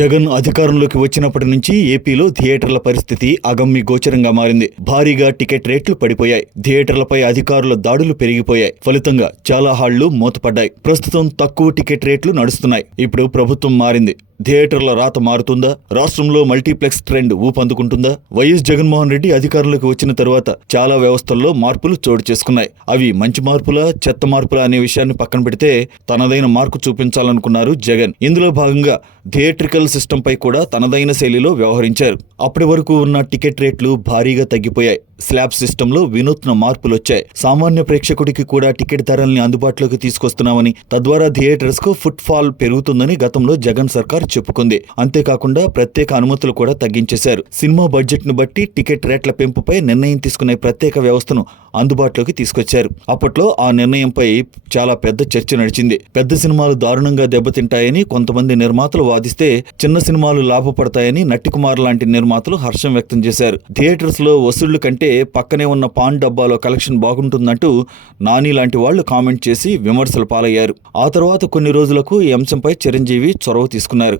జగన్ అధికారంలోకి వచ్చినప్పటి నుంచి ఏపీలో థియేటర్ల పరిస్థితి అగమ్మి గోచరంగా మారింది. భారీగా టికెట్ రేట్లు పడిపోయాయి. థియేటర్లపై అధికారుల దాడులు పెరిగిపోయాయి. ఫలితంగా చాలా హాళ్ళు మూతపడ్డాయి. ప్రస్తుతం తక్కువ టికెట్ రేట్లు నడుస్తున్నాయి. ఇప్పుడు ప్రభుత్వం మారింది. థియేటర్ల రాత మారుతుందా? రాష్ట్రంలో మల్టీప్లెక్స్ ట్రెండ్ ఊపందుకుంటుందా? వైఎస్ జగన్మోహన్ రెడ్డి అధికారంలోకి వచ్చిన తర్వాత చాలా వ్యవస్థల్లో మార్పులు చోటు చేసుకున్నాయి. అవి మంచి మార్పులా చెత్త మార్పులా అనే విషయాన్ని పక్కన పెడితే తనదైన మార్కు చూపించాలనుకున్నారు జగన్. ఇందులో భాగంగా థియేట్రికల్ సిస్టంపై కూడా తనదైన శైలిలో వ్యవహరించారు. అప్పటి వరకు ఉన్న టికెట్ రేట్లు భారీగా తగ్గిపోయాయి. స్లాబ్ సిస్టంలో వినూత్న మార్పులు వచ్చాయి సామాన్య ప్రేక్షకుడికి కూడా టికెట్ ధరల్ని అందుబాటులోకి తీసుకొస్తున్నామని తద్వారా థియేటర్స్కు ఫుట్ ఫాల్ పెరుగుతుందని గతంలో జగన్ సర్కార్ చెప్పుకుంది. అంతేకాకుండా ప్రత్యేక అనుమతులు కూడా తగ్గించేశారు. సినిమా బడ్జెట్ను బట్టి టికెట్ రేట్ల పెంపుపై నిర్ణయం తీసుకునే ప్రత్యేక వ్యవస్థను అందుబాటులోకి తీసుకొచ్చారు. అప్పట్లో ఆ నిర్ణయంపై చాలా పెద్ద చర్చ నడిచింది. పెద్ద సినిమాలు దారుణంగా దెబ్బతింటాయని కొంతమంది నిర్మాతలు వాదిస్తే చిన్న సినిమాలు లాభపడతాయని నట్టికుమార్ లాంటి నిర్మాతలు హర్షం వ్యక్తం చేశారు. థియేటర్స్లో వసూళ్ళు కంటే పక్కనే ఉన్న పాన్ డబ్బాలో కలెక్షన్ బాగుంటుందంటూ నాని లాంటి వాళ్ళు కామెంట్ చేసి విమర్శలు పాలయ్యారు. ఆ తర్వాత కొన్ని రోజులకు ఈ అంశంపై చిరంజీవి చొరవ తీసుకున్నారు.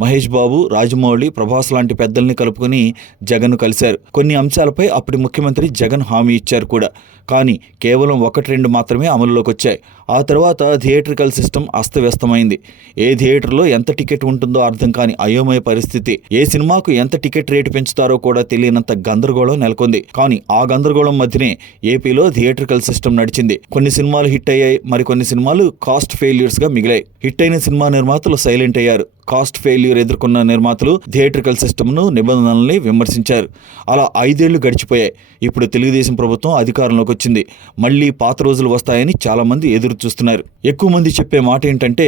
మహేష్ బాబు రాజమౌళి ప్రభాస్ లాంటి పెద్దల్ని కలుపుకొని జగన్ కలిశారు. కొన్ని అంశాలపై అప్పటి ముఖ్యమంత్రి జగన్ హామీ ఇచ్చారు కూడా. కానీ కేవలం ఒకటి రెండు మాత్రమే అమలులోకి వచ్చాయి. ఆ తర్వాత థియేట్రికల్ సిస్టమ్ అస్తవ్యస్తమైంది. ఏ థియేటర్లో ఎంత టికెట్ ఉంటుందో అర్థం కాని అయోమయ పరిస్థితి. ఏ సినిమాకు ఎంత టికెట్ రేటు పెంచుతారో కూడా తెలియనంత గందరగోళం నెలకొంది. కానీ ఆ గందరగోళం మధ్యనే ఏపీలో థియేట్రికల్ సిస్టమ్ నడిచింది. కొన్ని సినిమాలు హిట్ అయ్యాయి. మరికొన్ని సినిమాలు కాస్ట్ ఫెయిల్యూర్స్గా మిగిలాయి. హిట్ అయిన సినిమా నిర్మాతలు సైలెంట్ అయ్యారు. కాస్ట్ ఫెయిల్ ఫెయిల్యూర్ ఎదుర్కొన్న నిర్మాతలు థియేట్రికల్ సిస్టమ్ను నిబంధనల్ని విమర్శించారు. అలా ఐదేళ్ళు గడిచిపోయాయి. ఇప్పుడు తెలుగుదేశం ప్రభుత్వం అధికారంలోకి వచ్చింది. మళ్ళీ పాత రోజులు వస్తాయని చాలా మంది ఎదురు చూస్తున్నారు ఎక్కువ మంది చెప్పే మాట ఏంటంటే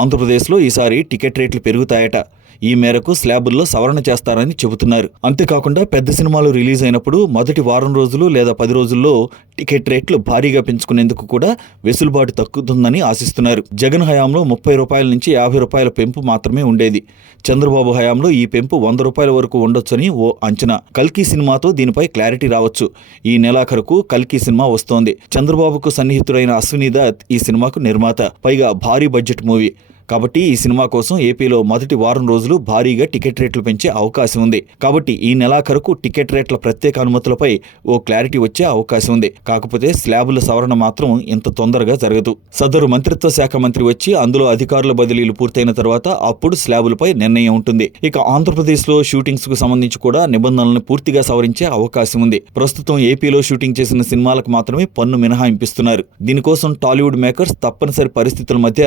ఆంధ్రప్రదేశ్లో ఈసారి టికెట్ రేట్లు పెరుగుతాయట. ఈ మేరకు స్లాబుల్లో సవరణ చేస్తారని చెబుతున్నారు. అంతేకాకుండా పెద్ద సినిమాలు రిలీజ్ అయినప్పుడు మొదటి వారం రోజులు లేదా పది రోజుల్లో టికెట్ రేట్లు భారీగా పెంచుకునేందుకు కూడా వెసులుబాటు తగ్గుతుందని ఆశిస్తున్నారు. జగన్ హయాంలో ముప్పై రూపాయల నుంచి యాభై రూపాయల పెంపు మాత్రమే ఉండేది. చంద్రబాబు హయాంలో ఈ పెంపు వంద రూపాయల వరకు ఉండొచ్చని ఓ అంచనా. కల్కి సినిమాతో దీనిపై క్లారిటీ రావచ్చు. ఈ నెలాఖరుకు కల్కి సినిమా వస్తోంది. చంద్రబాబుకు సన్నిహితుడైన అశ్విని దత్ ఈ సినిమాకు నిర్మాత. పైగా భారీ బడ్జెట్ మూవీ. కాబట్టి ఈ సినిమా కోసం ఏపీలో మొదటి వారం రోజులు భారీగా టికెట్ రేట్లు పెంచే అవకాశం ఉంది. కాబట్టి ఈ నెలాఖరుకు టికెట్ రేట్ల ప్రత్యేక అనుమతులపై ఓ క్లారిటీ వచ్చే అవకాశం ఉంది. కాకపోతే స్లాబుల సవరణ మాత్రం ఇంత తొందరగా జరగదు. సదరు మంత్రిత్వ శాఖ మంత్రి వచ్చి అందులో అధికారుల బదిలీలు పూర్తయిన తర్వాత అప్పుడు స్లాబులపై నిర్ణయం ఉంటుంది. ఇక ఆంధ్రప్రదేశ్లో షూటింగ్స్కు సంబంధించి కూడా నిబంధనలను పూర్తిగా సవరించే అవకాశం ఉంది. ప్రస్తుతం ఏపీలో షూటింగ్ చేసిన సినిమాలకు మాత్రమే పన్ను మినహాయింపిస్తున్నారు. దీనికోసం టాలీవుడ్ మేకర్స్ తప్పనిసరి పరిస్థితుల మధ్య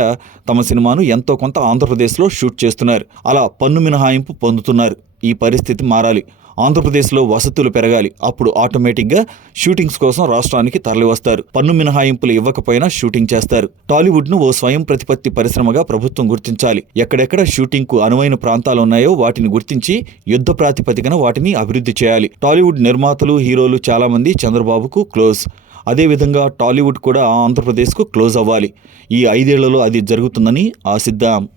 తమ సినిమాను ఎంతో కొంత ఆంధ్రప్రదేశ్లో షూట్ చేస్తున్నారు. అలా పన్ను మినహాయింపు పొందుతున్నారు. ఈ పరిస్థితి మారాలి. ఆంధ్రప్రదేశ్లో వసతులు పెరగాలి. అప్పుడు ఆటోమేటిక్గా షూటింగ్స్ కోసం రాష్ట్రానికి తరలివస్తారు. పన్ను మినహాయింపులు ఇవ్వకపోయినా షూటింగ్ చేస్తారు. టాలీవుడ్ను ఓ స్వయం ప్రతిపత్తి పరిశ్రమగా ప్రభుత్వం గుర్తించాలి. ఎక్కడెక్కడ షూటింగ్కు అనువైన ప్రాంతాలు ఉన్నాయో వాటిని గుర్తించి యుద్ధ ప్రాతిపదికన వాటిని అభివృద్ధి చేయాలి. టాలీవుడ్ నిర్మాతలు హీరోలు చాలామంది చంద్రబాబుకు క్లోజ్. అదేవిధంగా టాలీవుడ్ కూడా ఆంధ్రప్రదేశ్కు క్లోజ్ అవ్వాలి. ఈ ఐదేళ్ళలో అది జరుగుతుందని ఆశిద్దాం.